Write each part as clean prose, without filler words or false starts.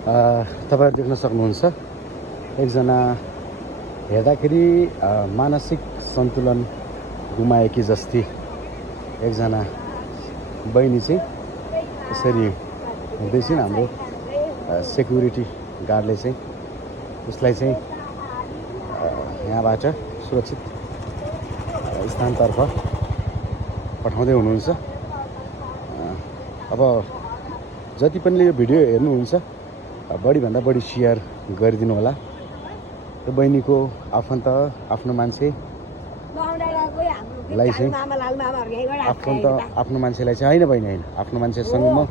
तपाईहरु देख्न सक्नुहुन्छ एकजना हेर्दाखेरि मानसिक सन्तुलन गुमाएकी जस्ती एकजना बहिनी चाहिँ यसरी हुँदैछिन्। हाम्रो सेक्युरिटी गार्डले चाहिँ उसलाई चाहिँ यहाँबाट सुरक्षित स्थानतर्फ पठाउँदै हुनुहुन्छ। अब जति पनि यो भिडियो हेर्नुहुन्छ बढीभन्दा बढी सेयर गरिदिनु होला। त्यो बहिनीको आफन्त आफ्नो मान्छेलाई चाहिँ आफ्नो मान्छेलाई चाहिँ होइन बहिनी होइन, आफ्नो मान्छेसँग म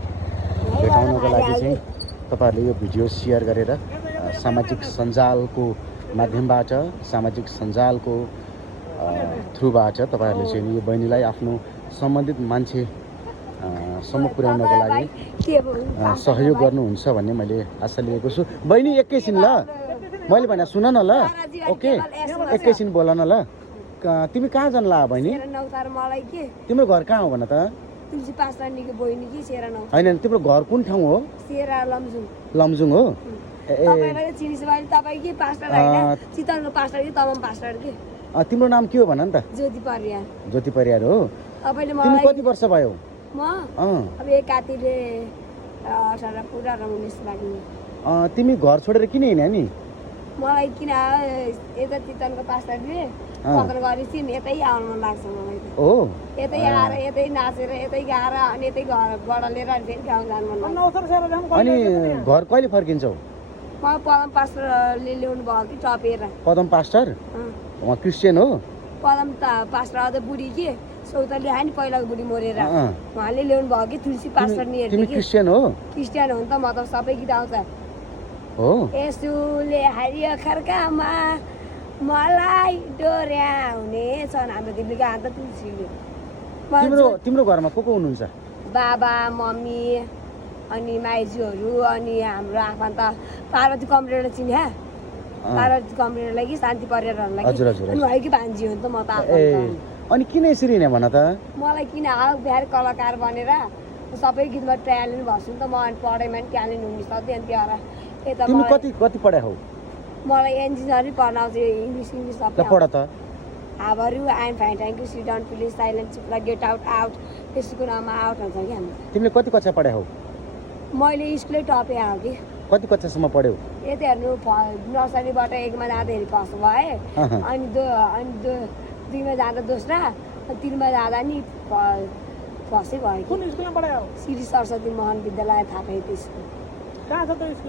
देखाउनको लागि चाहिँ तपाईहरुले यो भिडियो सेयर गरेर सामाजिक सञ्जालको माध्यमबाट, सामाजिक सञ्जालको थ्रुबाट तपाईहरुले चाहिँ यो बहिनीलाई आफ्नो सम्बन्धित मान्छे सम्म पुर्याउनको लागि सहयोग गर्नुहुन्छ भन्ने मैले आशा लिएको छु। बहिनी एकैछिन ल, मैले भने सुन न ल, ओके एकैछिन बोल न ल। तिमी कहाँ जान ला बहिनी? तिम्रो घर कहाँ हो भन त? होइन तिम्रो घर कुन ठाउँ हो? लमजुङ हो? तिम्रो नाम के हो भन न त? ज्योति परियार हो। तिमी कति वर्ष भयो? तिमी घर छोडेर किन हिँड्या नि? मलाई किन यता चितवनको पास्टरले पक्र गरेपछि यतै आउनु मन लाग्छ मलाई। हो यतै आएर यतै नाचेर यतै गाएर अनि यतै घरबाट लिएर फेरि गाउँ जानु मन लाग्छ। अनि घर कहिले फर्किन्छौ? म पदम पास्टरले ल्याउनु भयो कि टपेर। पदम पास्टर उहाँ क्रिस्चियन हो? पदम त पास्टर अझ बुढी के सौतले आयो नि पहिलाको बुढी मरेर उहाँले ल्याउनु भयो कि तुलसी पास्टर नि। तिमी क्रिस्चियन हो? क्रिस्चियन हो नि त, म त सबै गीत आउँछ। हो यसुले हरियो खर्कामा मलाई डोर्याउने छन् हाम्रो दिदीको हात तुलसीले। तिम्रो घरमा को हुनुहुन्छ? बाबा मम्मी अनि माइजूहरू अनि हाम्रो आफन्त पार्वती कमरेडलाई चिन्या? पार्वती कमरेडलाई कि शान्ति परिवारहरूलाई कि भान्जी हो नि त म त। अनि किन यसरी हिँड्या भन त? मलाई किन बिहार कलाकार बनेर सबै गीतमा ट्यालेन्ट भएछु नि त। म पढाइमा पनि ट्यालेन्ट हुनु सक्थेँ अनि त्यो तिमी कति पढाए हौ? मलाई इन्जिनियरिङ पढ्न आउँछ, इङ्ग्लिस सबै पढ त। How are you? I am fine thank you, sit down please, silent चिप्ला, गेट आउट आउट, त्यसको नाममा आउट हुन्छ कि हाम्रो। तिमीले कति कक्षा पढाए हौ? मैले स्कुलै टपे आयो कि। कति कक्षासम्म पढ्यौ? यति हेर्नु नर्सरीबाट एकमा जाँदाखेरि फर्स्ट भए, अनि दुईमा जाँदा दोस्रा, तिनमा जाँदा नि फर्स्टै भयो। कुन स्कुलमा पढायो? श्री सरस्वती मोहन विद्यालय थापा स्कुल। कहाँ छ त?